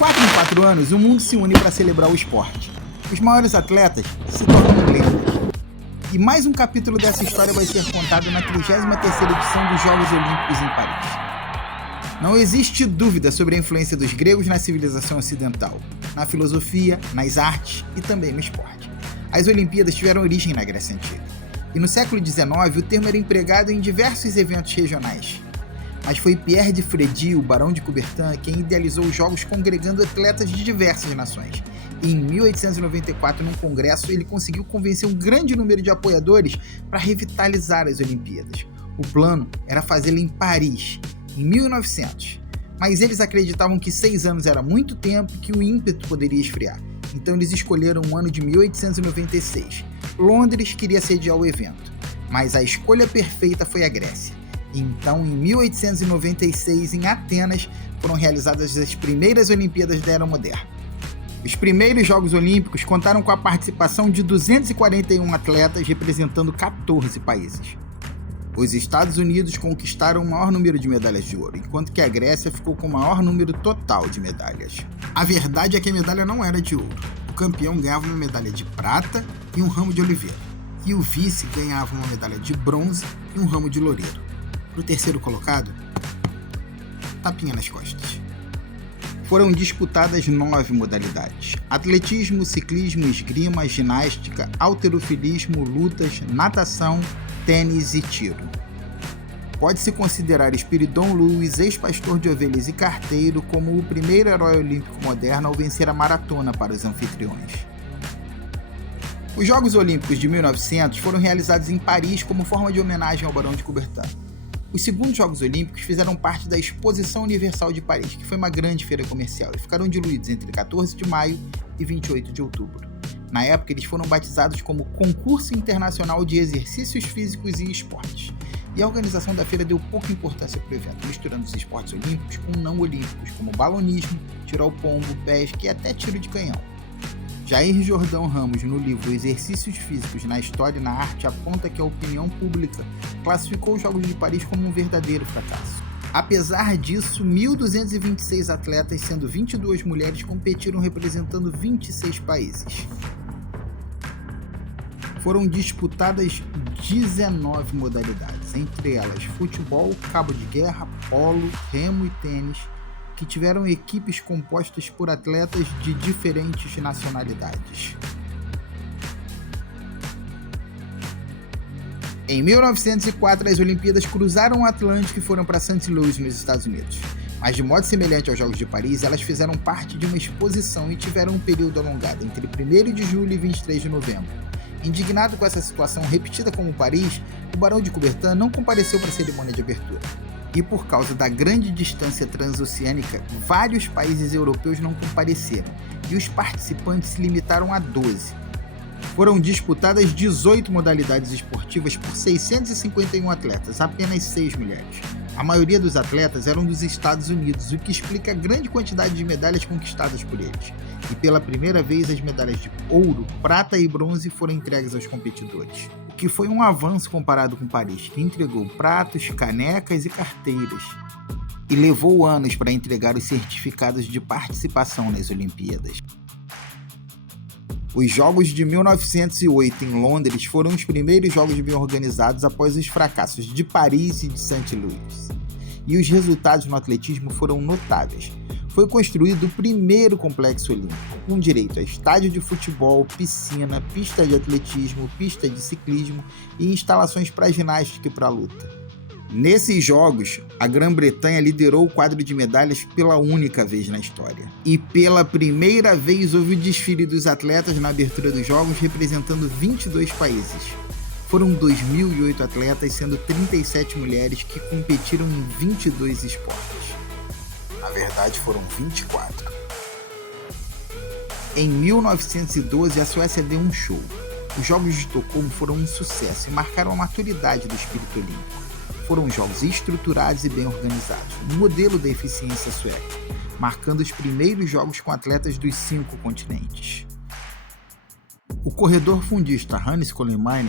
4 em 4 anos, o mundo se une para celebrar o esporte. Os maiores atletas se tornam lendas. E mais um capítulo dessa história vai ser contado na 33ª edição dos Jogos Olímpicos em Paris. Não existe dúvida sobre a influência dos gregos na civilização ocidental, na filosofia, nas artes e também no esporte. As Olimpíadas tiveram origem na Grécia Antiga. E no século XIX, o termo era empregado em diversos eventos regionais. Mas foi Pierre de Frédy, o Barão de Coubertin, quem idealizou os Jogos congregando atletas de diversas nações. E em 1894, num congresso, ele conseguiu convencer um grande número de apoiadores para revitalizar as Olimpíadas. O plano era fazê-la em Paris, em 1900. Mas eles acreditavam que 6 anos era muito tempo e que o ímpeto poderia esfriar. Então eles escolheram o ano de 1896. Londres queria sediar o evento, mas a escolha perfeita foi a Grécia. Então, em 1896, em Atenas, foram realizadas as primeiras Olimpíadas da Era Moderna. Os primeiros Jogos Olímpicos contaram com a participação de 241 atletas representando 14 países. Os Estados Unidos conquistaram o maior número de medalhas de ouro, enquanto que a Grécia ficou com o maior número total de medalhas. A verdade é que a medalha não era de ouro. O campeão ganhava uma medalha de prata e um ramo de oliveira, e o vice ganhava uma medalha de bronze e um ramo de loureiro. Para o terceiro colocado, tapinha nas costas. Foram disputadas 9 modalidades: atletismo, ciclismo, esgrima, ginástica, halterofilismo, lutas, natação, tênis e tiro. Pode-se considerar Spiridon Lewis, ex-pastor de ovelhas e carteiro, como o primeiro herói olímpico moderno ao vencer a maratona para os anfitriões. Os Jogos Olímpicos de 1900 foram realizados em Paris como forma de homenagem ao Barão de Coubertin. Os segundos Jogos Olímpicos fizeram parte da Exposição Universal de Paris, que foi uma grande feira comercial, e ficaram diluídos entre 14 de maio e 28 de outubro. Na época, eles foram batizados como Concurso Internacional de Exercícios Físicos e Esportes. E a organização da feira deu pouca importância para o evento, misturando os esportes olímpicos com não olímpicos, como balonismo, tiro ao pombo, pesca e até tiro de canhão. Jair Jordão Ramos, no livro Exercícios Físicos na História e na Arte, aponta que a opinião pública classificou os Jogos de Paris como um verdadeiro fracasso. Apesar disso, 1.226 atletas, sendo 22 mulheres, competiram representando 26 países. Foram disputadas 19 modalidades, entre elas futebol, cabo de guerra, polo, remo e tênis, que tiveram equipes compostas por atletas de diferentes nacionalidades. Em 1904, as Olimpíadas cruzaram o Atlântico e foram para St. Louis, nos Estados Unidos. Mas de modo semelhante aos Jogos de Paris, elas fizeram parte de uma exposição e tiveram um período alongado entre 1º de julho e 23 de novembro. Indignado com essa situação repetida como Paris, o Barão de Coubertin não compareceu para a cerimônia de abertura. E por causa da grande distância transoceânica, vários países europeus não compareceram, e os participantes se limitaram a 12. Foram disputadas 18 modalidades esportivas por 651 atletas, apenas 6 mulheres. A maioria dos atletas eram dos Estados Unidos, o que explica a grande quantidade de medalhas conquistadas por eles. E pela primeira vez, as medalhas de ouro, prata e bronze foram entregues aos competidores, o que foi um avanço comparado com Paris, que entregou pratos, canecas e carteiras, e levou anos para entregar os certificados de participação nas Olimpíadas. Os Jogos de 1908 em Londres foram os primeiros jogos bem organizados após os fracassos de Paris e de St. Louis. E os resultados no atletismo foram notáveis. Foi construído o primeiro complexo olímpico, com direito a estádio de futebol, piscina, pista de atletismo, pista de ciclismo e instalações para ginástica e para luta. Nesses jogos, a Grã-Bretanha liderou o quadro de medalhas pela única vez na história. E pela primeira vez houve o desfile dos atletas na abertura dos jogos, representando 22 países. Foram 2.008 atletas, sendo 37 mulheres, que competiram em 22 esportes. Na verdade, foram 24. Em 1912, a Suécia deu um show. Os Jogos de Estocolmo foram um sucesso e marcaram a maturidade do espírito olímpico. Foram jogos estruturados e bem organizados, um modelo da eficiência sueca, marcando os primeiros jogos com atletas dos 5 continentes. O corredor fundista Hannes Coleman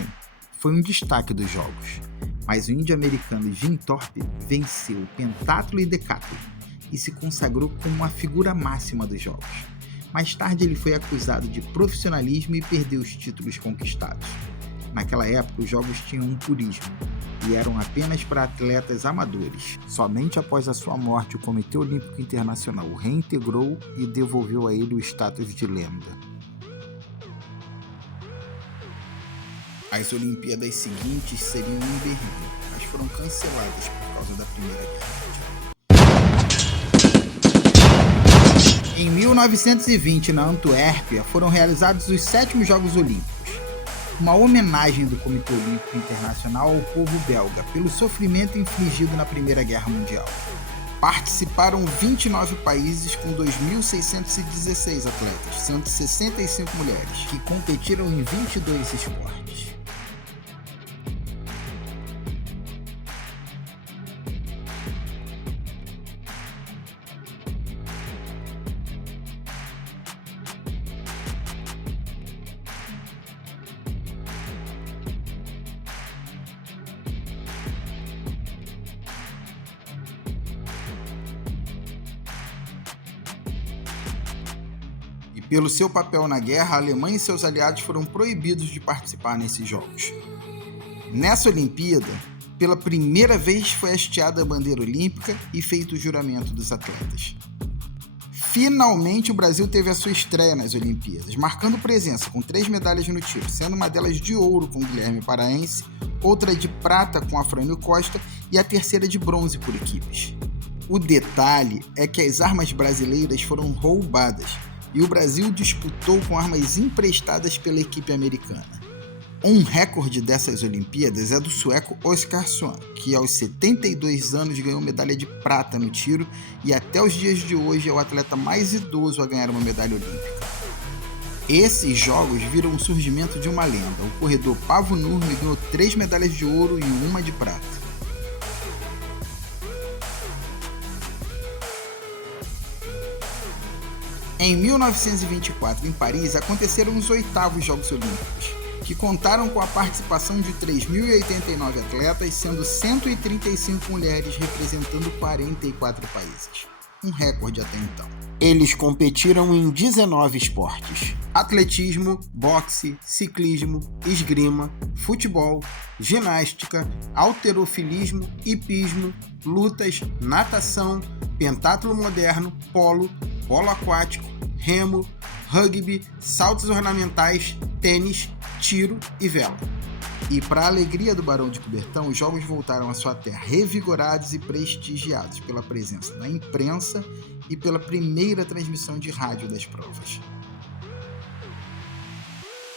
foi um destaque dos jogos, mas o índio-americano Jim Thorpe venceu o pentatlo e decátlo, e se consagrou como uma figura máxima dos Jogos. Mais tarde ele foi acusado de profissionalismo e perdeu os títulos conquistados. Naquela época, os Jogos tinham um purismo e eram apenas para atletas amadores. Somente após a sua morte, o Comitê Olímpico Internacional o reintegrou e devolveu a ele o status de lenda. As Olimpíadas seguintes seriam em Berlim, mas foram canceladas por causa da Primeira Guerra Mundial. Em 1920, na Antuérpia, foram realizados os 7º Jogos Olímpicos, uma homenagem do Comitê Olímpico Internacional ao povo belga pelo sofrimento infligido na Primeira Guerra Mundial. Participaram 29 países com 2.616 atletas, sendo 65 mulheres, que competiram em 22 esportes. Pelo seu papel na guerra, a Alemanha e seus aliados foram proibidos de participar nesses Jogos. Nessa Olimpíada, pela primeira vez foi hasteada a bandeira olímpica e feito o juramento dos atletas. Finalmente o Brasil teve a sua estreia nas Olimpíadas, marcando presença com 3 medalhas no tiro, sendo uma delas de ouro com Guilherme Paraense, outra de prata com Afrânio Costa e a terceira de bronze por equipes. O detalhe é que as armas brasileiras foram roubadas, e o Brasil disputou com armas emprestadas pela equipe americana. Um recorde dessas Olimpíadas é do sueco Oskar Swan, que aos 72 anos ganhou medalha de prata no tiro e até os dias de hoje é o atleta mais idoso a ganhar uma medalha olímpica. Esses Jogos viram o surgimento de uma lenda. O corredor Paavo Nurmi ganhou 3 medalhas de ouro e 1 de prata. Em 1924, em Paris, aconteceram os 8º Jogos Olímpicos, que contaram com a participação de 3.089 atletas, sendo 135 mulheres representando 44 países. Um recorde até então. Eles competiram em 19 esportes: atletismo, boxe, ciclismo, esgrima, futebol, ginástica, halterofilismo, hipismo, lutas, natação, pentatlo moderno, polo aquático, remo, rugby, saltos ornamentais, tênis, tiro e vela. E para a alegria do Barão de Coubertin, os Jogos voltaram à sua terra revigorados e prestigiados pela presença da imprensa e pela primeira transmissão de rádio das provas.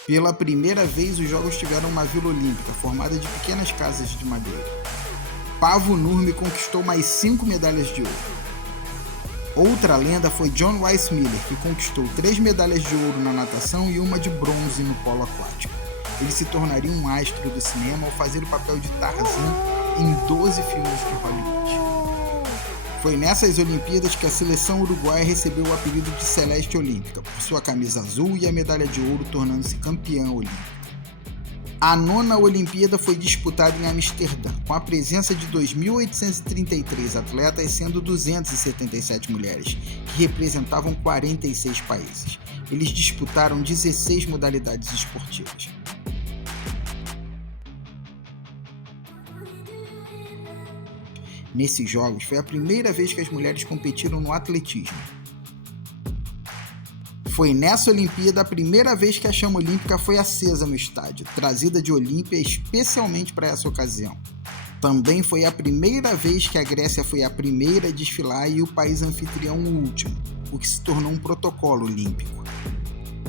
Pela primeira vez, os Jogos tiveram uma vila olímpica formada de pequenas casas de madeira. Paavo Nurmi conquistou mais 5 medalhas de ouro. Outra lenda foi John Weissmuller, que conquistou 3 medalhas de ouro na natação e 1 de bronze no polo aquático. Ele se tornaria um astro do cinema ao fazer o papel de Tarzan em 12 filmes de Hollywood. Foi nessas Olimpíadas que a seleção uruguaia recebeu o apelido de Celeste Olímpica, por sua camisa azul e a medalha de ouro, tornando-se campeã olímpica. A 9ª Olimpíada foi disputada em Amsterdã, com a presença de 2.833 atletas, sendo 277 mulheres, que representavam 46 países. Eles disputaram 16 modalidades esportivas. Nesses Jogos, foi a primeira vez que as mulheres competiram no atletismo. Foi nessa Olimpíada a primeira vez que a chama olímpica foi acesa no estádio, trazida de Olímpia especialmente para essa ocasião. Também foi a primeira vez que a Grécia foi a primeira a desfilar e o país anfitrião o último, o que se tornou um protocolo olímpico.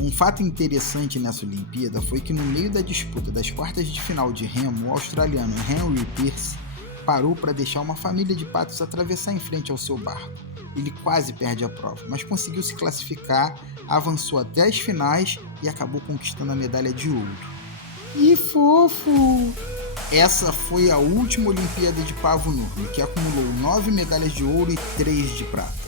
Um fato interessante nessa Olimpíada foi que no meio da disputa das quartas de final de remo, o australiano Henry Pearce parou para deixar uma família de patos atravessar em frente ao seu barco. Ele quase perde a prova, mas conseguiu se classificar, avançou até as finais e acabou conquistando a medalha de ouro. E fofo! Essa foi a última Olimpíada de Paavo Nurmi, que acumulou 9 medalhas de ouro e 3 de prata.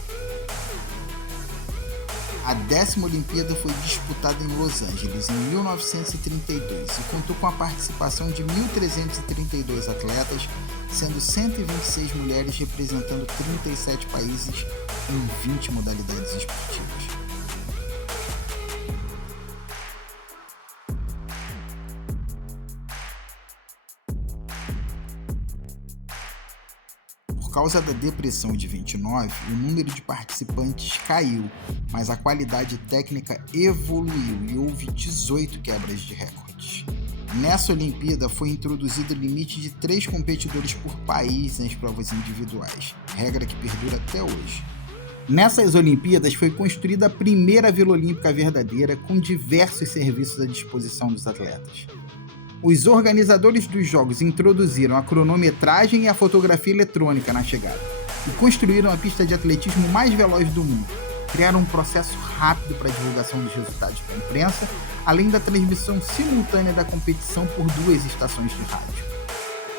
A 10ª Olimpíada foi disputada em Los Angeles em 1932 e contou com a participação de 1.332 atletas, sendo 126 mulheres representando 37 países em 20 modalidades esportivas. Por causa da depressão de 29, o número de participantes caiu, mas a qualidade técnica evoluiu e houve 18 quebras de recordes. Nessa Olimpíada foi introduzido o limite de 3 competidores por país nas provas individuais, regra que perdura até hoje. Nessas Olimpíadas foi construída a primeira Vila Olímpica verdadeira com diversos serviços à disposição dos atletas. Os organizadores dos Jogos introduziram a cronometragem e a fotografia eletrônica na chegada e construíram a pista de atletismo mais veloz do mundo. Criaram um processo rápido para a divulgação dos resultados para a imprensa, além da transmissão simultânea da competição por 2 estações de rádio.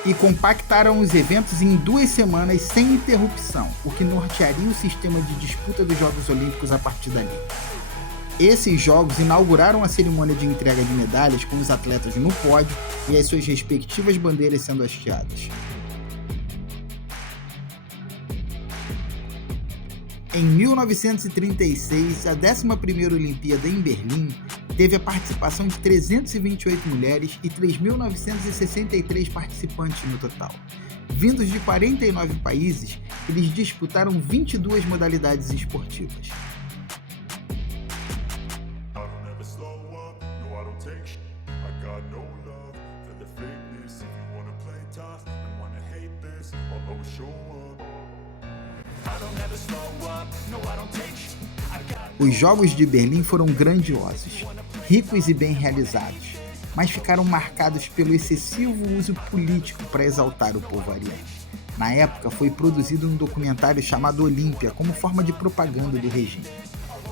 E compactaram os eventos em 2 semanas sem interrupção, o que nortearia o sistema de disputa dos Jogos Olímpicos a partir dali. Esses jogos inauguraram a cerimônia de entrega de medalhas com os atletas no pódio e as suas respectivas bandeiras sendo hasteadas. Em 1936, a 11ª Olimpíada em Berlim teve a participação de 328 mulheres e 3.963 participantes no total. Vindos de 49 países, eles disputaram 22 modalidades esportivas. Os Jogos de Berlim foram grandiosos, ricos e bem realizados, mas ficaram marcados pelo excessivo uso político para exaltar o povo ariano. Na época foi produzido um documentário chamado Olímpia como forma de propaganda do regime.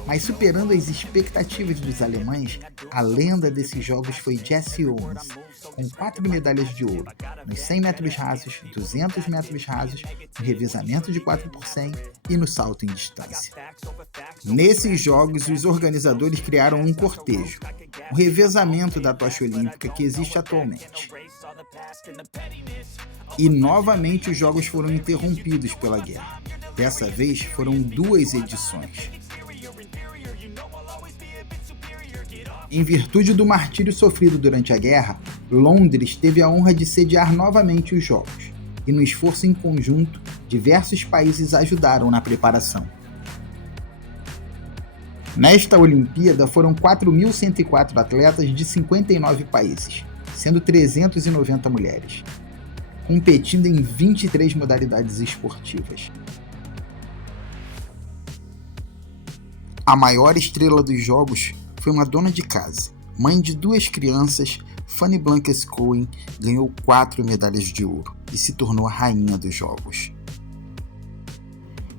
Mas superando as expectativas dos alemães, a lenda desses jogos foi Jesse Owens, com 4 medalhas de ouro, nos 100 metros rasos, 200 metros rasos, no revezamento de 4 por 100 e no salto em distância. Nesses jogos, os organizadores criaram um cortejo, o revezamento da tocha olímpica que existe atualmente. E novamente os jogos foram interrompidos pela guerra. Dessa vez foram 2 edições. Em virtude do martírio sofrido durante a guerra, Londres teve a honra de sediar novamente os Jogos, e no esforço em conjunto, diversos países ajudaram na preparação. Nesta Olimpíada foram 4.104 atletas de 59 países, sendo 390 mulheres, competindo em 23 modalidades esportivas. A maior estrela dos Jogos foi uma dona de casa, mãe de 2 crianças. Fanny Blankets-Koen ganhou 4 medalhas de ouro e se tornou a rainha dos Jogos.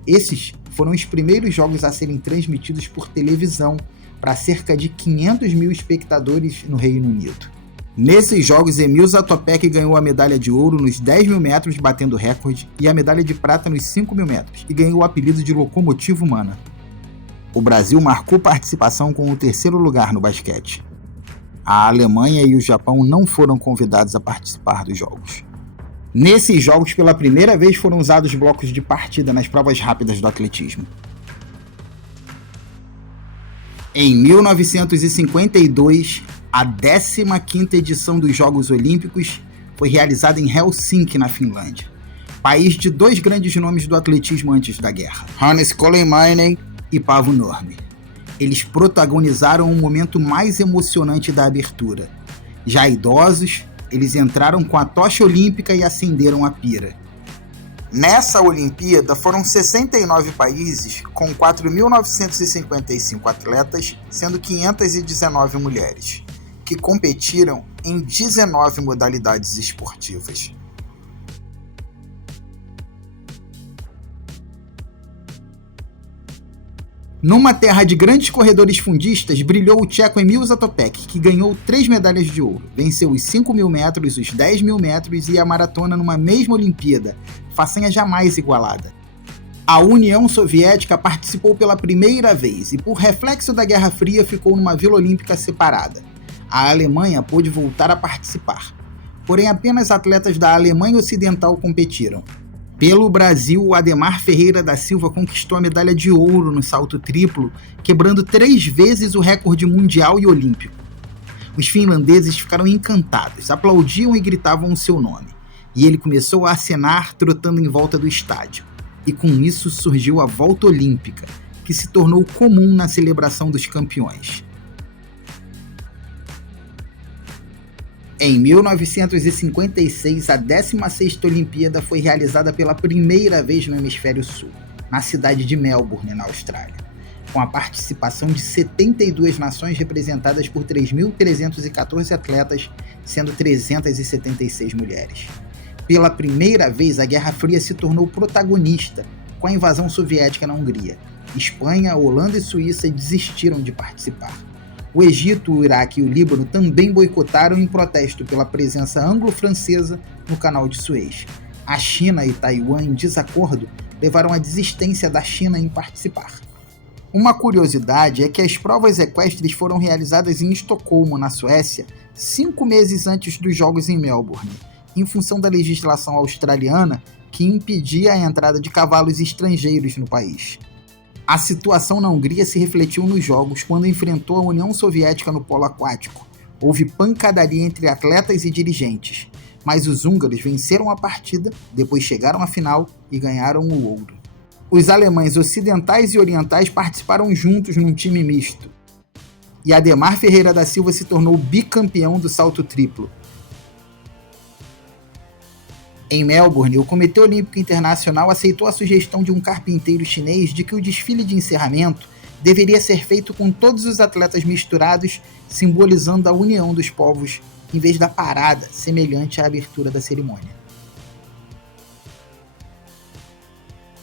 Esses foram os primeiros jogos a serem transmitidos por televisão para cerca de 500 mil espectadores no Reino Unido. Nesses jogos, Emil Zatopek ganhou a medalha de ouro nos 10.000 metros, batendo recorde, e a medalha de prata nos 5.000 metros, e ganhou o apelido de locomotiva humana. O Brasil marcou participação com o 3º lugar no basquete. A Alemanha e o Japão não foram convidados a participar dos jogos. Nesses jogos, pela primeira vez, foram usados blocos de partida nas provas rápidas do atletismo. Em 1952, a 15ª edição dos Jogos Olímpicos foi realizada em Helsinki, na Finlândia, país de 2 grandes nomes do atletismo antes da guerra, Hannes Kolehmainen e Paavo Nurmi. Eles protagonizaram o momento mais emocionante da abertura. Já idosos, eles entraram com a tocha olímpica e acenderam a pira. Nessa Olimpíada foram 69 países com 4.955 atletas, sendo 519 mulheres, que competiram em 19 modalidades esportivas. Numa terra de grandes corredores fundistas, brilhou o tcheco Emil Zatopek, que ganhou 3 medalhas de ouro. Venceu os 5.000 metros, os 10.000 metros e a maratona numa mesma Olimpíada, façanha jamais igualada. A União Soviética participou pela primeira vez e, por reflexo da Guerra Fria, ficou numa Vila Olímpica separada. A Alemanha pôde voltar a participar. porém apenas atletas da Alemanha Ocidental competiram. Pelo Brasil, o Ademar Ferreira da Silva conquistou a medalha de ouro no salto triplo, quebrando 3 vezes o recorde mundial e olímpico. Os finlandeses ficaram encantados, aplaudiam e gritavam o seu nome, e ele começou a acenar trotando em volta do estádio. E com isso surgiu a volta olímpica, que se tornou comum na celebração dos campeões. Em 1956, a 16ª Olimpíada foi realizada pela primeira vez no Hemisfério Sul, na cidade de Melbourne, na Austrália, com a participação de 72 nações representadas por 3.314 atletas, sendo 376 mulheres. Pela primeira vez, a Guerra Fria se tornou protagonista, com a invasão soviética na Hungria. Espanha, Holanda e Suíça desistiram de participar. O Egito, o Iraque e o Líbano também boicotaram em protesto pela presença anglo-francesa no Canal de Suez. A China e Taiwan, em desacordo, levaram à desistência da China em participar. Uma curiosidade é que as provas equestres foram realizadas em Estocolmo, na Suécia, 5 meses antes dos Jogos em Melbourne, em função da legislação australiana que impedia a entrada de cavalos estrangeiros no país. A situação na Hungria se refletiu nos Jogos quando enfrentou a União Soviética no polo aquático. Houve pancadaria entre atletas e dirigentes, mas os húngaros venceram a partida, depois chegaram à final e ganharam o ouro. Os alemães ocidentais e orientais participaram juntos num time misto. E Ademar Ferreira da Silva se tornou bicampeão do salto triplo. Em Melbourne, o Comitê Olímpico Internacional aceitou a sugestão de um carpinteiro chinês de que o desfile de encerramento deveria ser feito com todos os atletas misturados, simbolizando a união dos povos, em vez da parada, semelhante à abertura da cerimônia.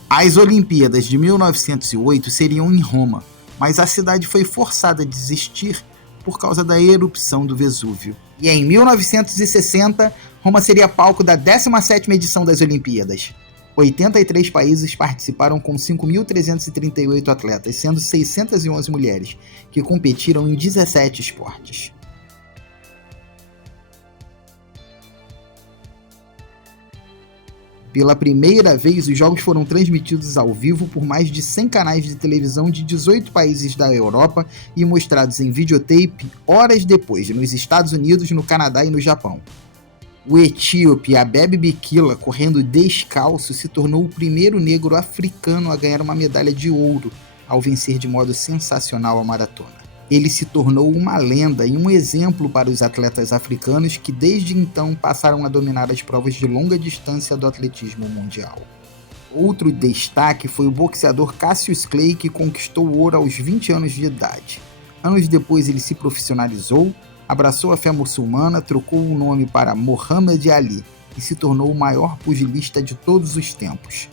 As Olimpíadas de 1908 seriam em Roma, mas a cidade foi forçada a desistir por causa da erupção do Vesúvio. E em 1960, Roma seria palco da 17ª edição das Olimpíadas. 83 países participaram com 5.338 atletas, sendo 611 mulheres, que competiram em 17 esportes. Pela primeira vez, os jogos foram transmitidos ao vivo por mais de 100 canais de televisão de 18 países da Europa e mostrados em videotape horas depois nos Estados Unidos, no Canadá e no Japão. O etíope Abebe Bikila, correndo descalço, se tornou o primeiro negro africano a ganhar uma medalha de ouro ao vencer de modo sensacional a maratona. Ele se tornou uma lenda e um exemplo para os atletas africanos que desde então passaram a dominar as provas de longa distância do atletismo mundial. Outro destaque foi o boxeador Cassius Clay, que conquistou o ouro aos 20 anos de idade. Anos depois ele se profissionalizou, abraçou a fé muçulmana, trocou o nome para Muhammad Ali e se tornou o maior pugilista de todos os tempos.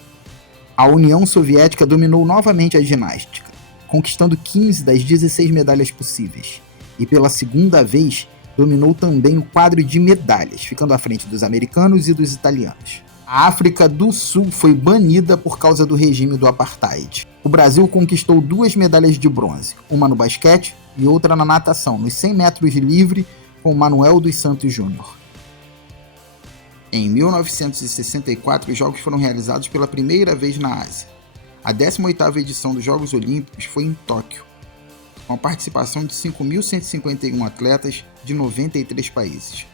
A União Soviética dominou novamente a ginástica, conquistando 15 das 16 medalhas possíveis, e pela segunda vez dominou também o quadro de medalhas, ficando à frente dos americanos e dos italianos. A África do Sul foi banida por causa do regime do apartheid. O Brasil conquistou 2 medalhas de bronze, uma no basquete e outra na natação, nos 100 metros livre, com Manuel dos Santos Júnior. Em 1964, os Jogos foram realizados pela primeira vez na Ásia. A 18ª edição dos Jogos Olímpicos foi em Tóquio, com a participação de 5.151 atletas de 93 países.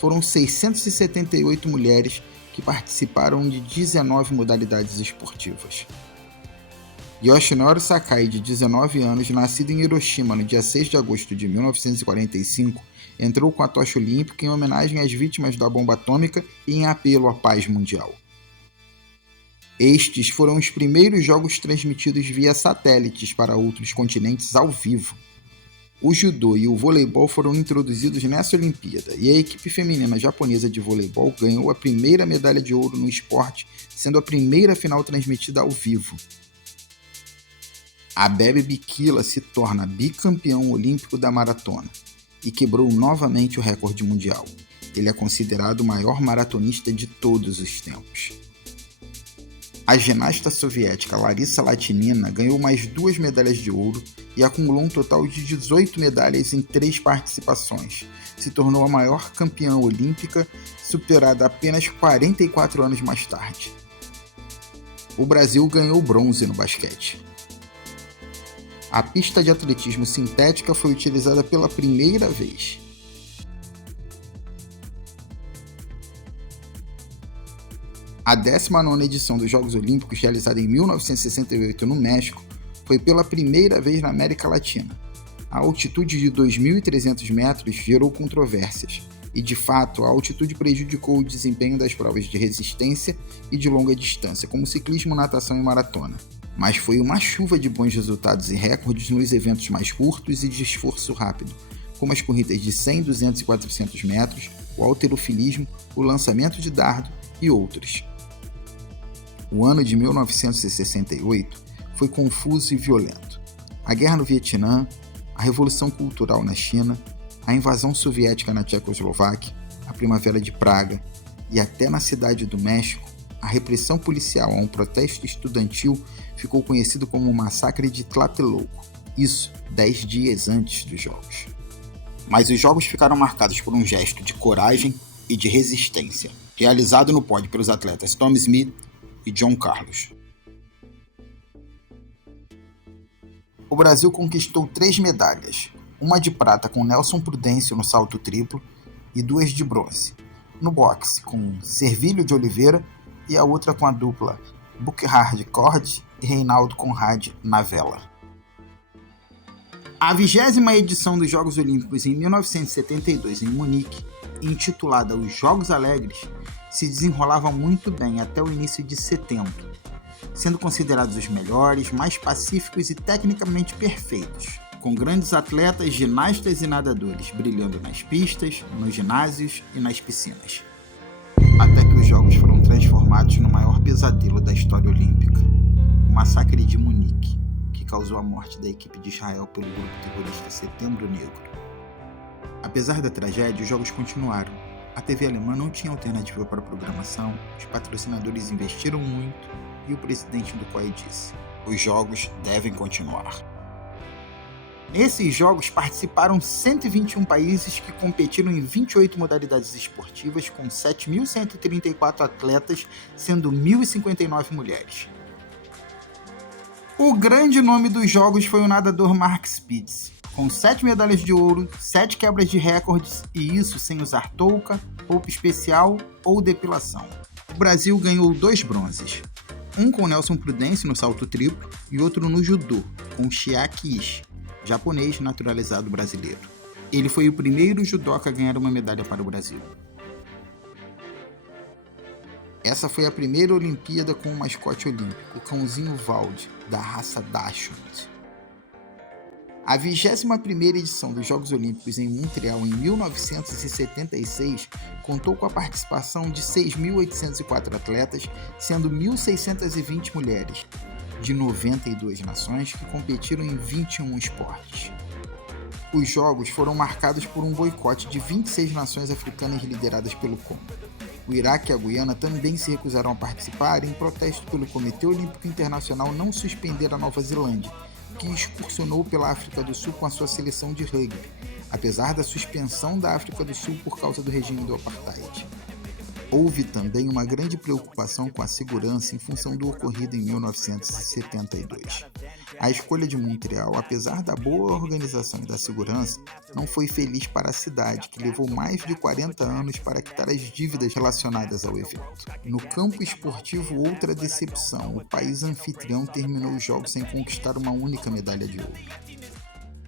Foram 678 mulheres que participaram de 19 modalidades esportivas. Yoshinori Sakai, de 19 anos, nascido em Hiroshima no dia 6 de agosto de 1945, entrou com a tocha olímpica em homenagem às vítimas da bomba atômica e em apelo à paz mundial. Estes foram os primeiros jogos transmitidos via satélites para outros continentes ao vivo. O judô e o voleibol foram introduzidos nessa Olimpíada e a equipe feminina japonesa de voleibol ganhou a primeira medalha de ouro no esporte, sendo a primeira final transmitida ao vivo. Abebe Bikila se torna bicampeão olímpico da maratona e quebrou novamente o recorde mundial. Ele é considerado o maior maratonista de todos os tempos. A ginasta soviética Larissa Latynina ganhou mais 2 medalhas de ouro e acumulou um total de 18 medalhas em 3 participações. Se tornou a maior campeã olímpica, superada apenas 44 anos mais tarde. O Brasil ganhou bronze no basquete. A pista de atletismo sintética foi utilizada pela primeira vez. A 19ª edição dos Jogos Olímpicos, realizada em 1968 no México, foi pela primeira vez na América Latina. A altitude de 2.300 metros gerou controvérsias, e de fato a altitude prejudicou o desempenho das provas de resistência e de longa distância, como ciclismo, natação e maratona. Mas foi uma chuva de bons resultados e recordes nos eventos mais curtos e de esforço rápido, como as corridas de 100, 200 e 400 metros, o halterofilismo, o lançamento de dardo e outros. O ano de 1968 foi confuso e violento. A guerra no Vietnã, a Revolução Cultural na China, a invasão soviética na Tchecoslováquia, a Primavera de Praga e até na Cidade do México, a repressão policial a um protesto estudantil ficou conhecido como o Massacre de Tlatelolco, isso 10 dias antes dos Jogos. Mas os Jogos ficaram marcados por um gesto de coragem e de resistência, realizado no pódio pelos atletas Tom Smith e John Carlos. O Brasil conquistou 3 medalhas, uma de prata com Nelson Prudêncio no salto triplo e 2 de bronze, no boxe com Servílio de Oliveira e a outra com a dupla Burkhard Cord e Reinaldo Conrad na vela. A 20ª edição dos Jogos Olímpicos em 1972 em Munique, intitulada Os Jogos Alegres, se desenrolava muito bem até o início de setembro, sendo considerados os melhores, mais pacíficos e tecnicamente perfeitos, com grandes atletas, ginastas e nadadores brilhando nas pistas, nos ginásios e nas piscinas. Até que os Jogos foram transformados no maior pesadelo da história olímpica, o Massacre de Munique, que causou a morte da equipe de Israel pelo grupo terrorista Setembro Negro. Apesar da tragédia, os Jogos continuaram. A TV alemã não tinha alternativa para a programação, os patrocinadores investiram muito e o presidente do COI disse: os Jogos devem continuar. Nesses Jogos participaram 121 países que competiram em 28 modalidades esportivas com 7.134 atletas, sendo 1.059 mulheres. O grande nome dos Jogos foi o nadador Mark Spitz, com 7 medalhas de ouro, 7 quebras de recordes e isso sem usar touca, roupa especial ou depilação. O Brasil ganhou 2 bronzes, um com Nelson Prudêncio no salto triplo e outro no judô, com Chiaki Ishii, japonês naturalizado brasileiro. Ele foi o primeiro judoca a ganhar uma medalha para o Brasil. Essa foi a primeira Olimpíada com um mascote olímpico, o cãozinho Valde, da raça Dachshund. A 21ª edição dos Jogos Olímpicos em Montreal em 1976 contou com a participação de 6.804 atletas, sendo 1.620 mulheres, de 92 nações que competiram em 21 esportes. Os Jogos foram marcados por um boicote de 26 nações africanas lideradas pelo Congo. O Iraque e a Guiana também se recusaram a participar em protesto pelo Comitê Olímpico Internacional não suspender a Nova Zelândia, que excursionou pela África do Sul com a sua seleção de rugby, apesar da suspensão da África do Sul por causa do regime do apartheid. Houve também uma grande preocupação com a segurança em função do ocorrido em 1972. A escolha de Montreal, apesar da boa organização e da segurança, não foi feliz para a cidade, que levou mais de 40 anos para quitar as dívidas relacionadas ao evento. No campo esportivo, outra decepção: o país anfitrião terminou os Jogos sem conquistar uma única medalha de ouro.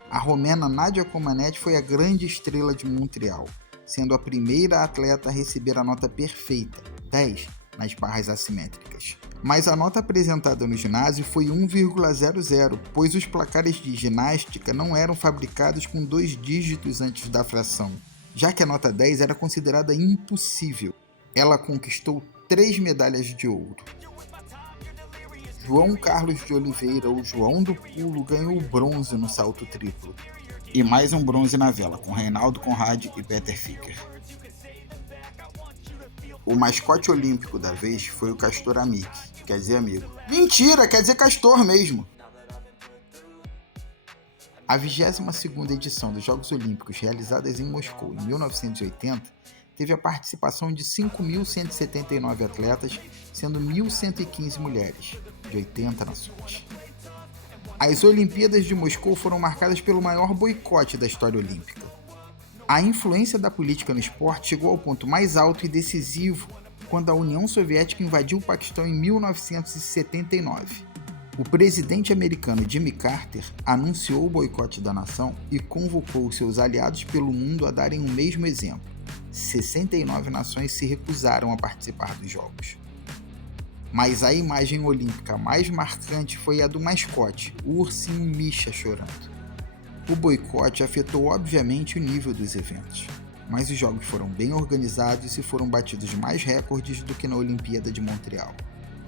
A romena Nadia Comaneci foi a grande estrela de Montreal, sendo a primeira atleta a receber a nota perfeita, 10, nas barras assimétricas. Mas a nota apresentada no ginásio foi 1,00, pois os placares de ginástica não eram fabricados com 2 dígitos antes da fração, já que a nota 10 era considerada impossível. Ela conquistou 3 medalhas de ouro. João Carlos de Oliveira, o João do Pulo, ganhou bronze no salto triplo. E mais um bronze na vela, com Reinaldo Conrad e Peter Ficker. O mascote olímpico da vez foi o castor Amick, quer dizer amigo. Mentira, quer dizer castor mesmo. A 22ª edição dos Jogos Olímpicos, realizadas em Moscou em 1980, teve a participação de 5.179 atletas, sendo 1.115 mulheres, de 80 nações. As Olimpíadas de Moscou foram marcadas pelo maior boicote da história olímpica. A influência da política no esporte chegou ao ponto mais alto e decisivo quando a União Soviética invadiu o Paquistão em 1979. O presidente americano Jimmy Carter anunciou o boicote da nação e convocou seus aliados pelo mundo a darem o mesmo exemplo. 69 nações se recusaram a participar dos Jogos. Mas a imagem olímpica mais marcante foi a do mascote, o ursinho Misha chorando. O boicote afetou obviamente o nível dos eventos, mas os Jogos foram bem organizados e foram batidos mais recordes do que na Olimpíada de Montreal.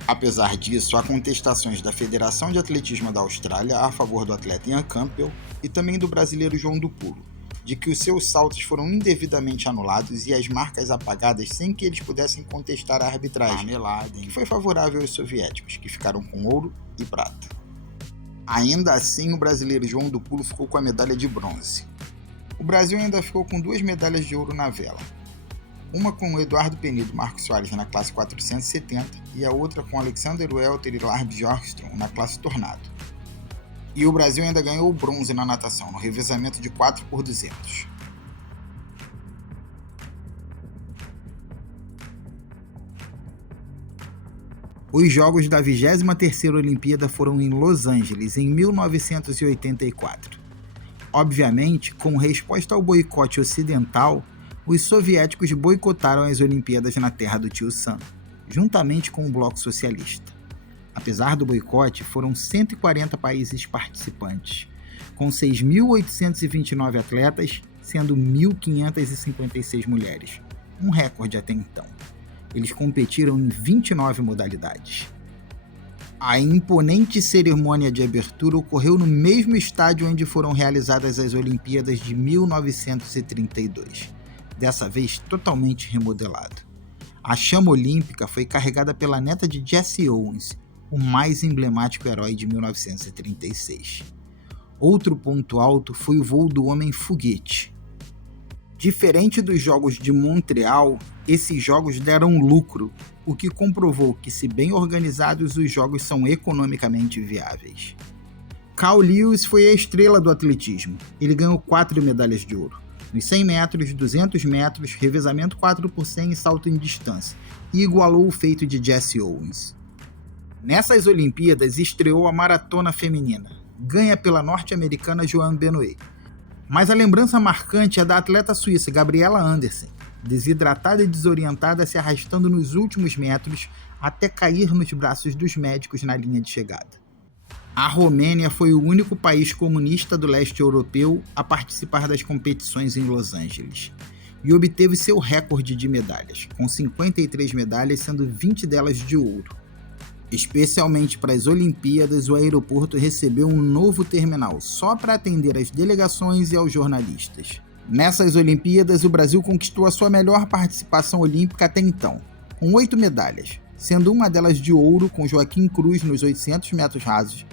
Apesar disso, há contestações da Federação de Atletismo da Austrália a favor do atleta Ian Campbell e também do brasileiro João do Pulo, de que os seus saltos foram indevidamente anulados e as marcas apagadas sem que eles pudessem contestar a arbitragem, que foi favorável aos soviéticos, que ficaram com ouro e prata. Ainda assim, o brasileiro João do Pulo ficou com a medalha de bronze. O Brasil ainda ficou com 2 medalhas de ouro na vela. Uma com o Eduardo Penido e Marcos Soares na classe 470 e a outra com Alexander Welter e Lars Bjorkström na classe Tornado. E o Brasil ainda ganhou o bronze na natação, no revezamento de 4x200. Os Jogos da 23ª Olimpíada foram em Los Angeles, em 1984. Obviamente, como resposta ao boicote ocidental, os soviéticos boicotaram as Olimpíadas na terra do tio Sam, juntamente com o Bloco Socialista. Apesar do boicote, foram 140 países participantes, com 6.829 atletas, sendo 1.556 mulheres, um recorde até então. Eles competiram em 29 modalidades. A imponente cerimônia de abertura ocorreu no mesmo estádio onde foram realizadas as Olimpíadas de 1932, dessa vez totalmente remodelado. A chama olímpica foi carregada pela neta de Jesse Owens, o mais emblemático herói de 1936. Outro ponto alto foi o voo do homem-foguete. Diferente dos Jogos de Montreal, esses jogos deram lucro, o que comprovou que, se bem organizados, os jogos são economicamente viáveis. Carl Lewis foi a estrela do atletismo. Ele ganhou 4 medalhas de ouro, nos 100 metros, 200 metros, revezamento 4x100 e salto em distância, e igualou o feito de Jesse Owens. Nessas Olimpíadas estreou a maratona feminina, ganha pela norte-americana Joanne Benoit. Mas a lembrança marcante é da atleta suíça Gabriela Andersen, desidratada e desorientada, se arrastando nos últimos metros até cair nos braços dos médicos na linha de chegada. A Romênia foi o único país comunista do leste europeu a participar das competições em Los Angeles e obteve seu recorde de medalhas, com 53 medalhas, sendo 20 delas de ouro. Especialmente para as Olimpíadas, o aeroporto recebeu um novo terminal só para atender às delegações e aos jornalistas. Nessas Olimpíadas, o Brasil conquistou a sua melhor participação olímpica até então, com 8 medalhas, sendo uma delas de ouro com Joaquim Cruz nos 800 metros rasos,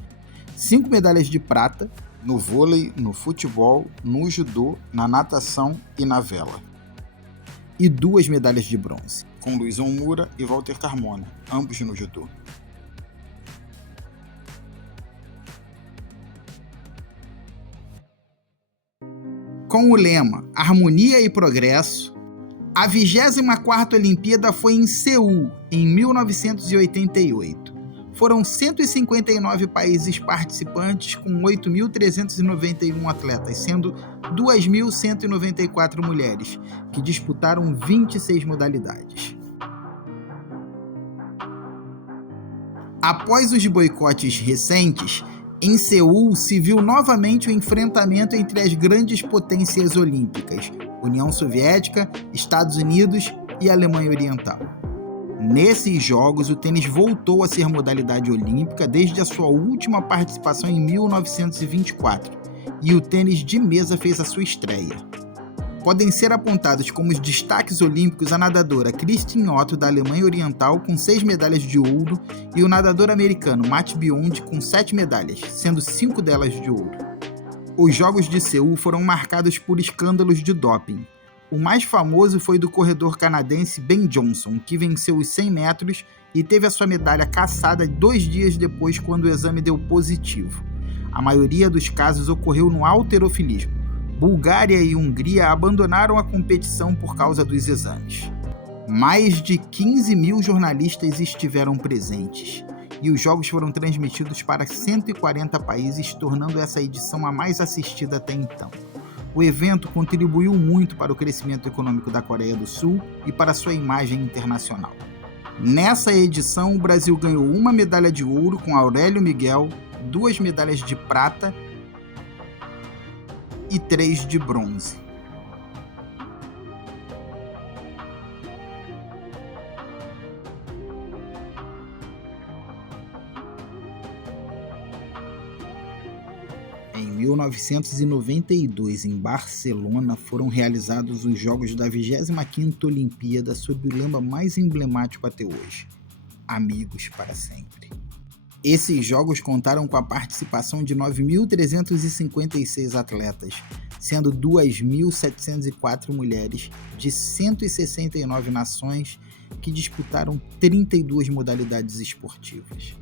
5 medalhas de prata no vôlei, no futebol, no judô, na natação e na vela. E 2 medalhas de bronze, com Luizão Mura e Walter Carmona, ambos no judô. Com o lema Harmonia e Progresso, a 24ª Olimpíada foi em Seul, em 1988. Foram 159 países participantes com 8.391 atletas, sendo 2.194 mulheres, que disputaram 26 modalidades. Após os boicotes recentes, em Seul se viu novamente o enfrentamento entre as grandes potências olímpicas, União Soviética, Estados Unidos e Alemanha Oriental. Nesses jogos, o tênis voltou a ser modalidade olímpica desde a sua última participação em 1924, e o tênis de mesa fez a sua estreia. Podem ser apontados como os destaques olímpicos a nadadora Kristin Otto, da Alemanha Oriental, com 6 medalhas de ouro, e o nadador americano Matt Biondi, com 7 medalhas, sendo 5 delas de ouro. Os Jogos de Seul foram marcados por escândalos de doping. O mais famoso foi do corredor canadense Ben Johnson, que venceu os 100 metros e teve a sua medalha cassada 2 dias depois, quando o exame deu positivo. A maioria dos casos ocorreu no halterofilismo. Bulgária e Hungria abandonaram a competição por causa dos exames. Mais de 15 mil jornalistas estiveram presentes, e os jogos foram transmitidos para 140 países, tornando essa edição a mais assistida até então. O evento contribuiu muito para o crescimento econômico da Coreia do Sul e para sua imagem internacional. Nessa edição, o Brasil ganhou 1 medalha de ouro com Aurélio Miguel, 2 medalhas de prata e 3 de bronze. Em 1992, em Barcelona, foram realizados os Jogos da 25ª Olimpíada sob o lema mais emblemático até hoje: Amigos para sempre. Esses jogos contaram com a participação de 9.356 atletas, sendo 2.704 mulheres de 169 nações que disputaram 32 modalidades esportivas.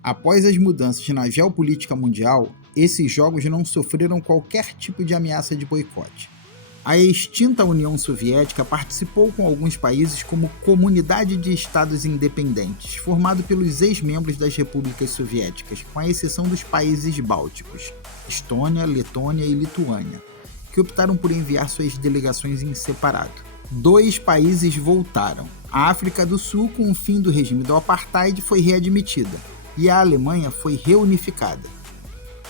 Após as mudanças na geopolítica mundial, esses jogos não sofreram qualquer tipo de ameaça de boicote. A extinta União Soviética participou com alguns países como Comunidade de Estados Independentes, formado pelos ex-membros das repúblicas soviéticas, com a exceção dos países bálticos, Estônia, Letônia e Lituânia, que optaram por enviar suas delegações em separado. 2 países voltaram. A África do Sul, com o fim do regime do apartheid, foi readmitida, e a Alemanha foi reunificada.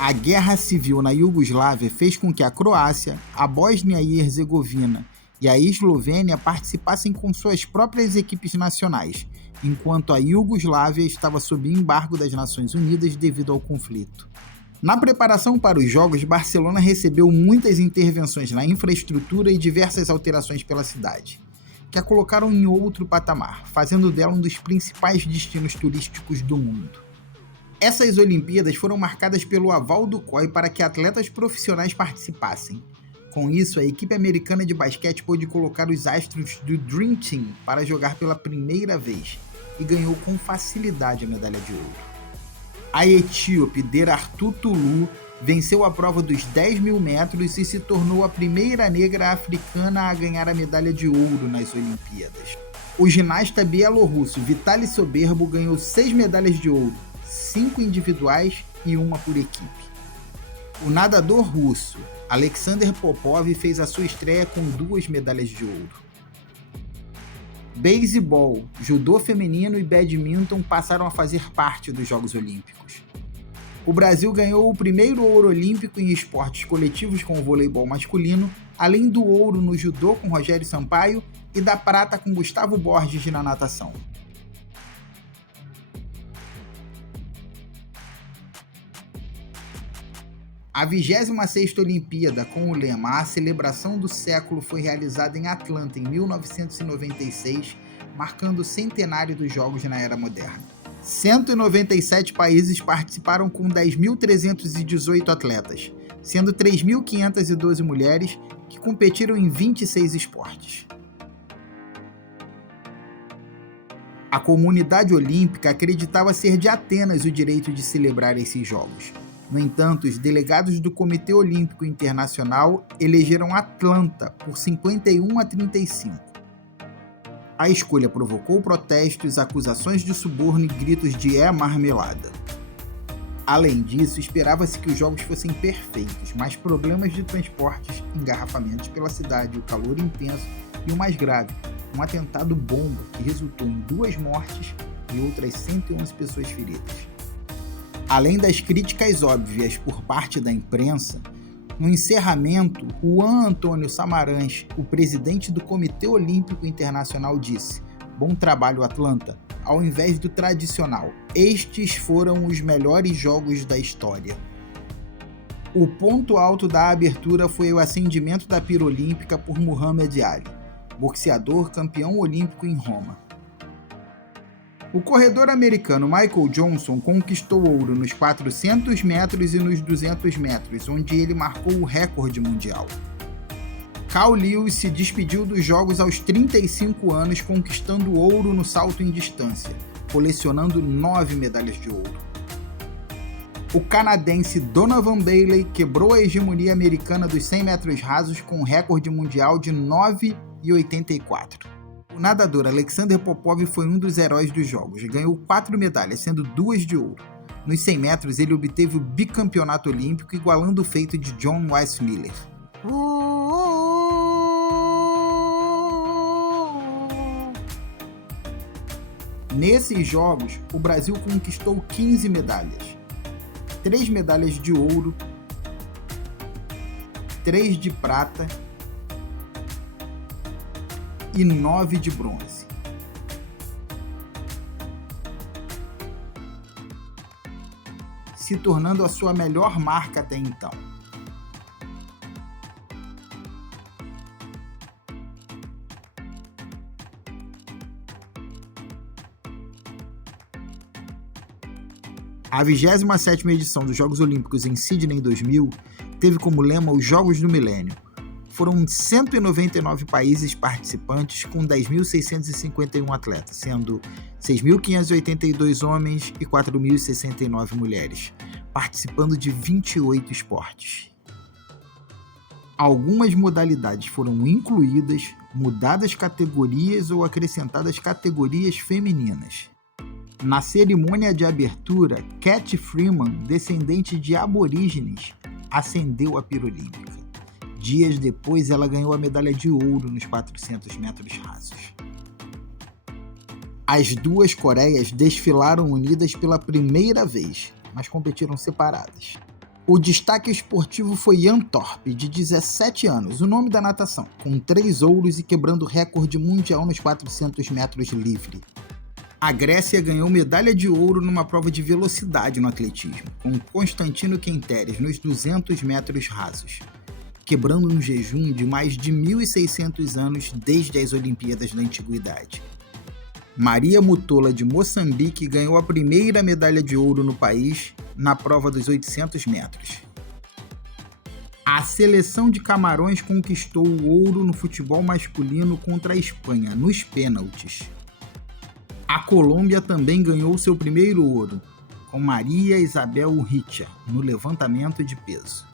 A guerra civil na Iugoslávia fez com que a Croácia, a Bósnia e Herzegovina e a Eslovênia participassem com suas próprias equipes nacionais, enquanto a Iugoslávia estava sob embargo das Nações Unidas devido ao conflito. Na preparação para os Jogos, Barcelona recebeu muitas intervenções na infraestrutura e diversas alterações pela cidade, que a colocaram em outro patamar, fazendo dela um dos principais destinos turísticos do mundo. Essas Olimpíadas foram marcadas pelo aval do COI para que atletas profissionais participassem. Com isso, a equipe americana de basquete pôde colocar os astros do Dream Team para jogar pela primeira vez e ganhou com facilidade a medalha de ouro. A etíope Derartu Tulu venceu a prova dos 10.000 metros e se tornou a primeira negra africana a ganhar a medalha de ouro nas Olimpíadas. O ginasta bielorrusso Vitaly Soberbo ganhou 6 medalhas de ouro, 5 individuais e 1 por equipe. O nadador russo Alexander Popov fez a sua estreia com 2 medalhas de ouro. Beisebol, judô feminino e badminton passaram a fazer parte dos Jogos Olímpicos. O Brasil ganhou o primeiro ouro olímpico em esportes coletivos com o voleibol masculino, além do ouro no judô com Rogério Sampaio e da prata com Gustavo Borges na natação. A 26ª Olimpíada, com o lema A Celebração do Século, foi realizada em Atlanta em 1996, marcando o centenário dos Jogos na Era Moderna. 197 países participaram com 10.318 atletas, sendo 3.512 mulheres que competiram em 26 esportes. A comunidade olímpica acreditava ser de Atenas o direito de celebrar esses Jogos. No entanto, os delegados do Comitê Olímpico Internacional elegeram Atlanta por 51-35. A escolha provocou protestos, acusações de suborno e gritos de "é marmelada". Além disso, esperava-se que os jogos fossem perfeitos, mas problemas de transportes, engarrafamentos pela cidade, o calor intenso e o mais grave, um atentado bomba que resultou em 2 mortes e outras 111 pessoas feridas. Além das críticas óbvias por parte da imprensa, no encerramento, Juan Antônio Samaranch, o presidente do Comitê Olímpico Internacional, disse: Bom trabalho, Atlanta. Ao invés do tradicional, estes foram os melhores jogos da história. O ponto alto da abertura foi o acendimento da pira olímpica por Muhammad Ali, boxeador campeão olímpico em Roma. O corredor americano Michael Johnson conquistou ouro nos 400 metros e nos 200 metros, onde ele marcou o recorde mundial. Carl Lewis se despediu dos Jogos aos 35 anos, conquistando ouro no salto em distância, colecionando 9 medalhas de ouro. O canadense Donovan Bailey quebrou a hegemonia americana dos 100 metros rasos com um recorde mundial de 9,84. O nadador Alexander Popov foi um dos heróis dos Jogos, ganhou 4 medalhas, sendo 2 de ouro. Nos 100 metros ele obteve o bicampeonato olímpico, igualando o feito de John Weissmuller. Nesses Jogos, o Brasil conquistou 15 medalhas. 3 medalhas de ouro, 3 de prata e 9 de bronze. Se tornando a sua melhor marca até então. A 27ª edição dos Jogos Olímpicos em Sydney 2000 teve como lema os Jogos do Milênio. Foram 199 países participantes com 10.651 atletas, sendo 6.582 homens e 4.069 mulheres, participando de 28 esportes. Algumas modalidades foram incluídas, mudadas categorias ou acrescentadas categorias femininas. Na cerimônia de abertura, Cat Freeman, descendente de aborígenes, acendeu a pira olímpica. Dias depois, ela ganhou a medalha de ouro nos 400 metros rasos. As duas Coreias desfilaram unidas pela primeira vez, mas competiram separadas. O destaque esportivo foi Jan Thorpe, de 17 anos, o nome da natação, com 3 ouros e quebrando o recorde mundial nos 400 metros livre. A Grécia ganhou medalha de ouro numa prova de velocidade no atletismo, com Constantino Quinteres nos 200 metros rasos, quebrando um jejum de mais de 1.600 anos desde as Olimpíadas da Antiguidade. Maria Mutola, de Moçambique, ganhou a primeira medalha de ouro no país na prova dos 800 metros. A seleção de Camarões conquistou o ouro no futebol masculino contra a Espanha, nos pênaltis. A Colômbia também ganhou seu primeiro ouro, com Maria Isabel Urrutia, no levantamento de peso.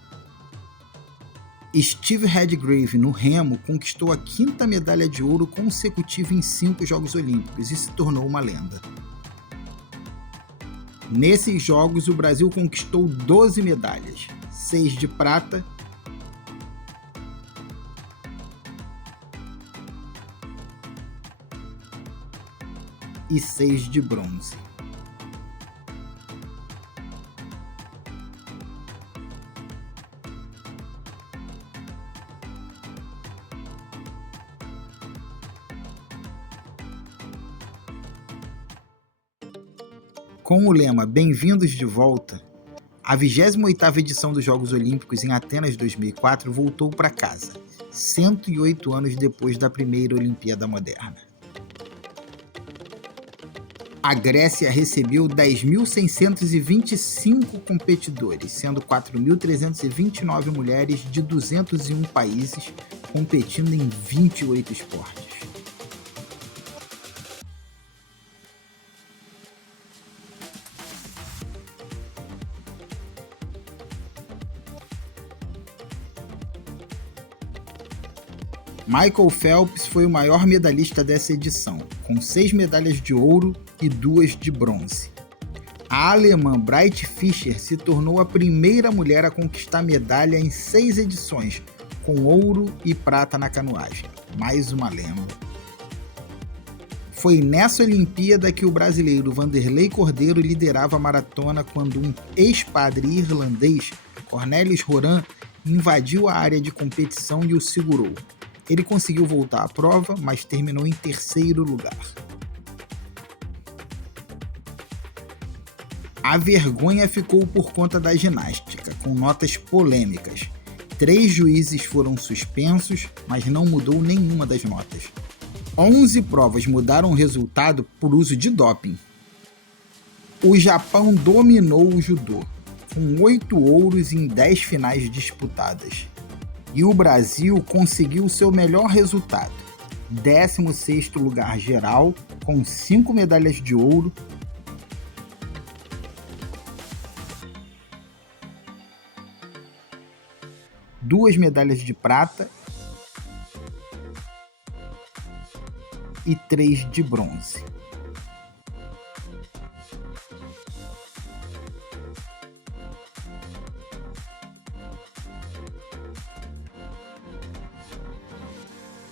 Steve Redgrave, no remo, conquistou a 5ª medalha de ouro consecutiva em 5 Jogos Olímpicos e se tornou uma lenda. Nesses Jogos, o Brasil conquistou 12 medalhas, 6 de prata e 6 de bronze. Com o lema Bem-vindos de volta, a 28ª edição dos Jogos Olímpicos em Atenas 2004 voltou para casa, 108 anos depois da primeira Olimpíada moderna. A Grécia recebeu 10.625 competidores, sendo 4.329 mulheres de 201 países, competindo em 28 esportes. Michael Phelps foi o maior medalhista dessa edição, com 6 medalhas de ouro e 2 de bronze. A alemã Bright Fischer se tornou a primeira mulher a conquistar medalha em 6 edições, com ouro e prata na canoagem. Mais uma lenda. Foi nessa Olimpíada que o brasileiro Vanderlei Cordeiro liderava a maratona quando um ex-padre irlandês, Cornelis Horan, invadiu a área de competição e o segurou. Ele conseguiu voltar à prova, mas terminou em 3º lugar. A vergonha ficou por conta da ginástica, com notas polêmicas. 3 juízes foram suspensos, mas não mudou nenhuma das notas. 11 provas mudaram o resultado por uso de doping. O Japão dominou o judô, com 8 ouros em 10 finais disputadas. E o Brasil conseguiu seu melhor resultado, 16º lugar geral, com 5 medalhas de ouro, 2 medalhas de prata e 3 de bronze.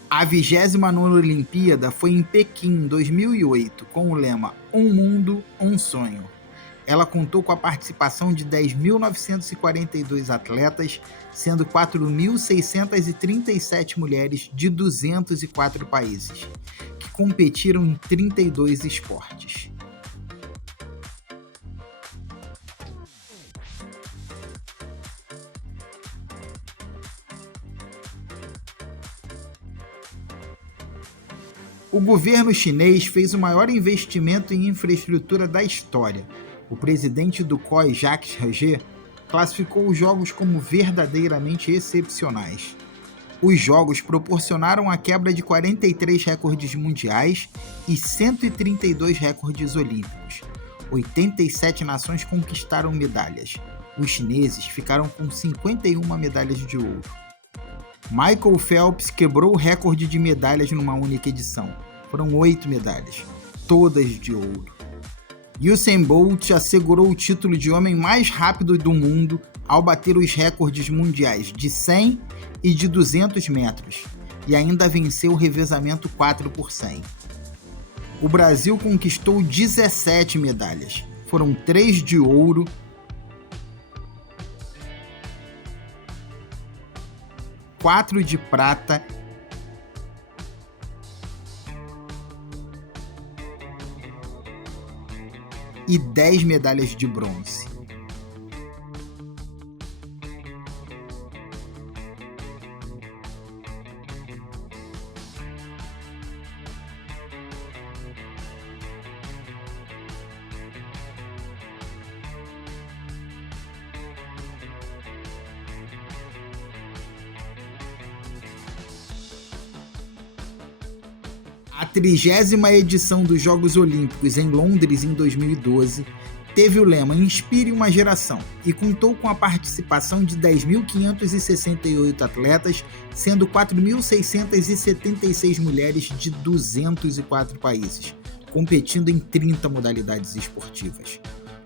A 29ª Olimpíada foi em Pequim, em 2008, com o lema Um Mundo, Um Sonho. Ela contou com a participação de 10.942 atletas, sendo 4.637 mulheres de 204 países, que competiram em 32 esportes. O governo chinês fez o maior investimento em infraestrutura da história. O presidente do COI, Jacques Régé, classificou os jogos como verdadeiramente excepcionais. Os jogos proporcionaram a quebra de 43 recordes mundiais e 132 recordes olímpicos. 87 nações conquistaram medalhas. Os chineses ficaram com 51 medalhas de ouro. Michael Phelps quebrou o recorde de medalhas numa única edição. Foram 8 medalhas, todas de ouro. Usain Bolt assegurou o título de homem mais rápido do mundo ao bater os recordes mundiais de 100 e de 200 metros, e ainda venceu o revezamento 4x100. O Brasil conquistou 17 medalhas. Foram 3 de ouro, 4 de prata e 10 medalhas de bronze. A 30ª edição dos Jogos Olímpicos em Londres em 2012 teve o lema Inspire uma Geração e contou com a participação de 10.568 atletas, sendo 4.676 mulheres de 204 países, competindo em 30 modalidades esportivas.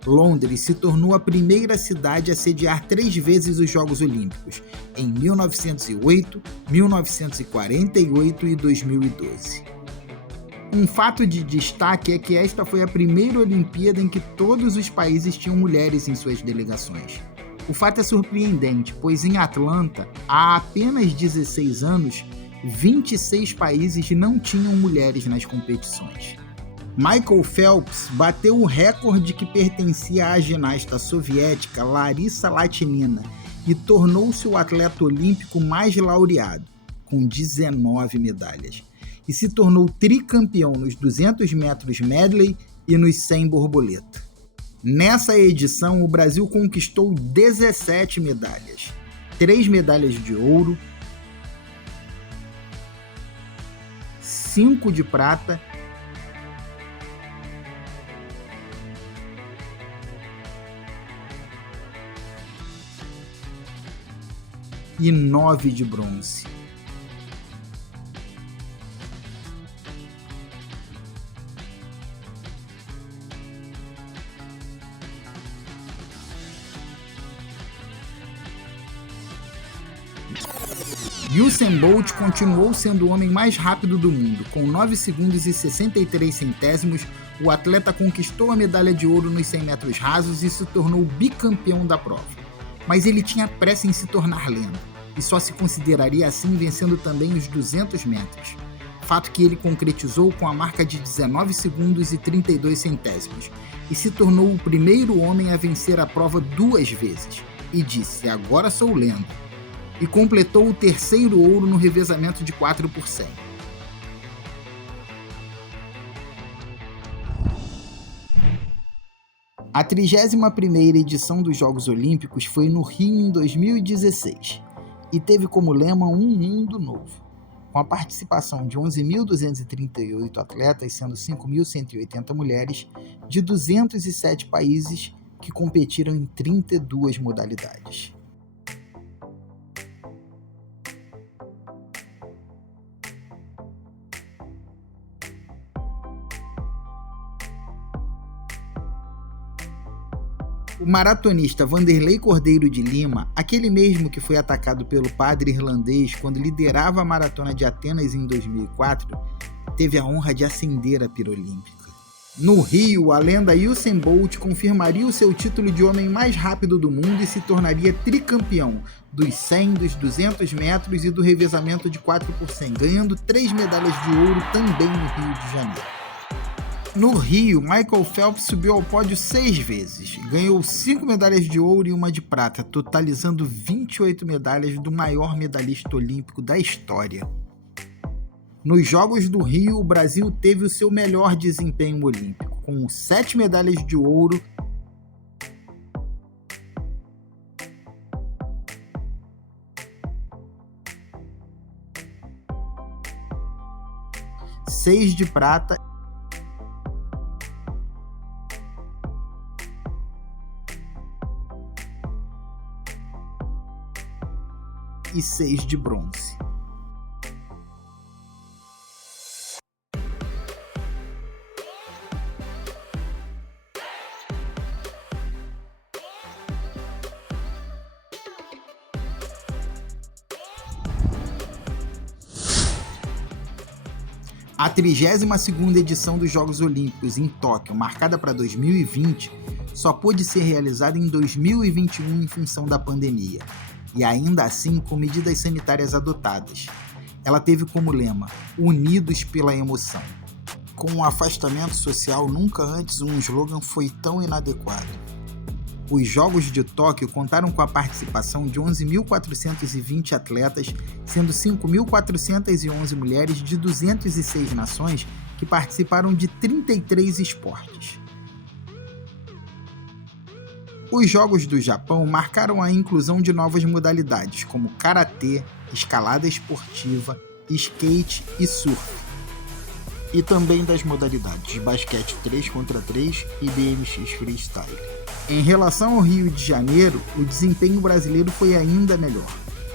Londres se tornou a primeira cidade a sediar 3 vezes os Jogos Olímpicos, em 1908, 1948 e 2012. Um fato de destaque é que esta foi a primeira Olimpíada em que todos os países tinham mulheres em suas delegações. O fato é surpreendente, pois em Atlanta, há apenas 16 anos, 26 países não tinham mulheres nas competições. Michael Phelps bateu o recorde que pertencia à ginasta soviética Larissa Latynina e tornou-se o atleta olímpico mais laureado, com 19 medalhas. E se tornou tricampeão nos 200 metros medley e nos 100 borboleta. Nessa edição, o Brasil conquistou 17 medalhas, 3 medalhas de ouro, 5 de prata e 9 de bronze. Usain Bolt continuou sendo o homem mais rápido do mundo. Com 9 segundos e 63 centésimos, o atleta conquistou a medalha de ouro nos 100 metros rasos e se tornou bicampeão da prova. Mas ele tinha pressa em se tornar lenda, e só se consideraria assim vencendo também os 200 metros. fato que ele concretizou com a marca de 19 segundos e 32 centésimos, e se tornou o primeiro homem a vencer a prova 2 vezes, e disse: "Agora sou lenda", e completou o terceiro ouro no revezamento de 4 por 100. A 31ª edição dos Jogos Olímpicos foi no Rio em 2016 e teve como lema "Um Mundo Novo", com a participação de 11.238 atletas, sendo 5.180 mulheres, de 207 países que competiram em 32 modalidades. O maratonista Vanderlei Cordeiro de Lima, aquele mesmo que foi atacado pelo padre irlandês quando liderava a Maratona de Atenas em 2004, teve a honra de acender a pira olímpica. No Rio, a lenda Usain Bolt confirmaria o seu título de homem mais rápido do mundo e se tornaria tricampeão dos 100, dos 200 metros e do revezamento de 4 por 100, ganhando 3 medalhas de ouro também no Rio de Janeiro. No Rio, Michael Phelps subiu ao pódio 6 vezes, ganhou 5 medalhas de ouro e 1 de prata, totalizando 28 medalhas do maior medalhista olímpico da história. Nos Jogos do Rio, o Brasil teve o seu melhor desempenho olímpico, com 7 medalhas de ouro, 6 de prata e 6 de bronze. A 32ª edição dos Jogos Olímpicos em Tóquio, marcada para 2020, só pôde ser realizada em 2021 em função da pandemia, e ainda assim com medidas sanitárias adotadas. Ela teve como lema "Unidos pela emoção". Com o afastamento social, nunca antes um slogan foi tão inadequado. Os Jogos de Tóquio contaram com a participação de 11.420 atletas, sendo 5.411 mulheres de 206 nações que participaram de 33 esportes. Os Jogos do Japão marcaram a inclusão de novas modalidades, como karatê, escalada esportiva, skate e surf, e também das modalidades basquete 3 contra 3 e BMX freestyle. Em relação ao Rio de Janeiro, o desempenho brasileiro foi ainda melhor,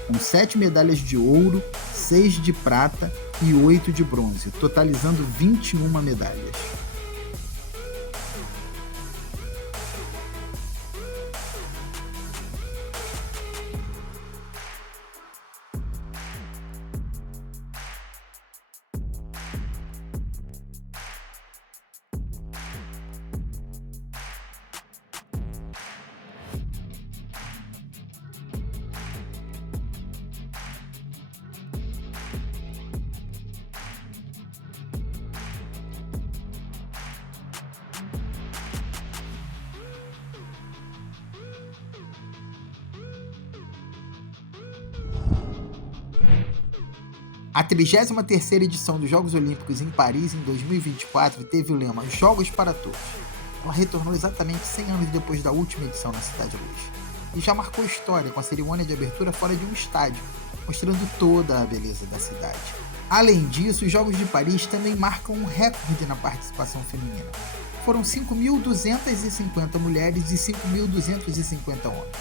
com 7 medalhas de ouro, 6 de prata e 8 de bronze, totalizando 21 medalhas. A 33ª edição dos Jogos Olímpicos em Paris, em 2024, teve o lema "Jogos para Todos". Ela retornou exatamente 100 anos depois da última edição na Cidade Luz, e já marcou história com a cerimônia de abertura fora de um estádio, mostrando toda a beleza da cidade. Além disso, os Jogos de Paris também marcam um recorde na participação feminina. Foram 5.250 mulheres e 5.250 homens.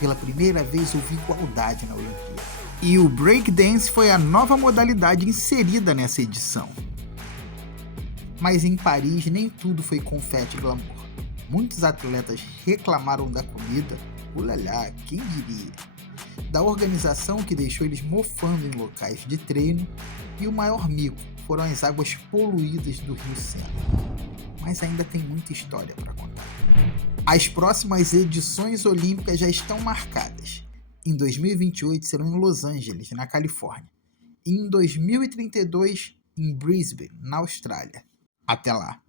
Pela primeira vez houve igualdade na Olimpíada. E o breakdance foi a nova modalidade inserida nessa edição. Mas em Paris nem tudo foi confete e glamour. Muitos atletas reclamaram da comida, ulalá, quem diria, da organização que deixou eles mofando em locais de treino, e o maior mico foram as águas poluídas do Rio Sena. Mas ainda tem muita história para contar. As próximas edições olímpicas já estão marcadas. Em 2028 serão em Los Angeles, na Califórnia. E em 2032, em Brisbane, na Austrália. Até lá!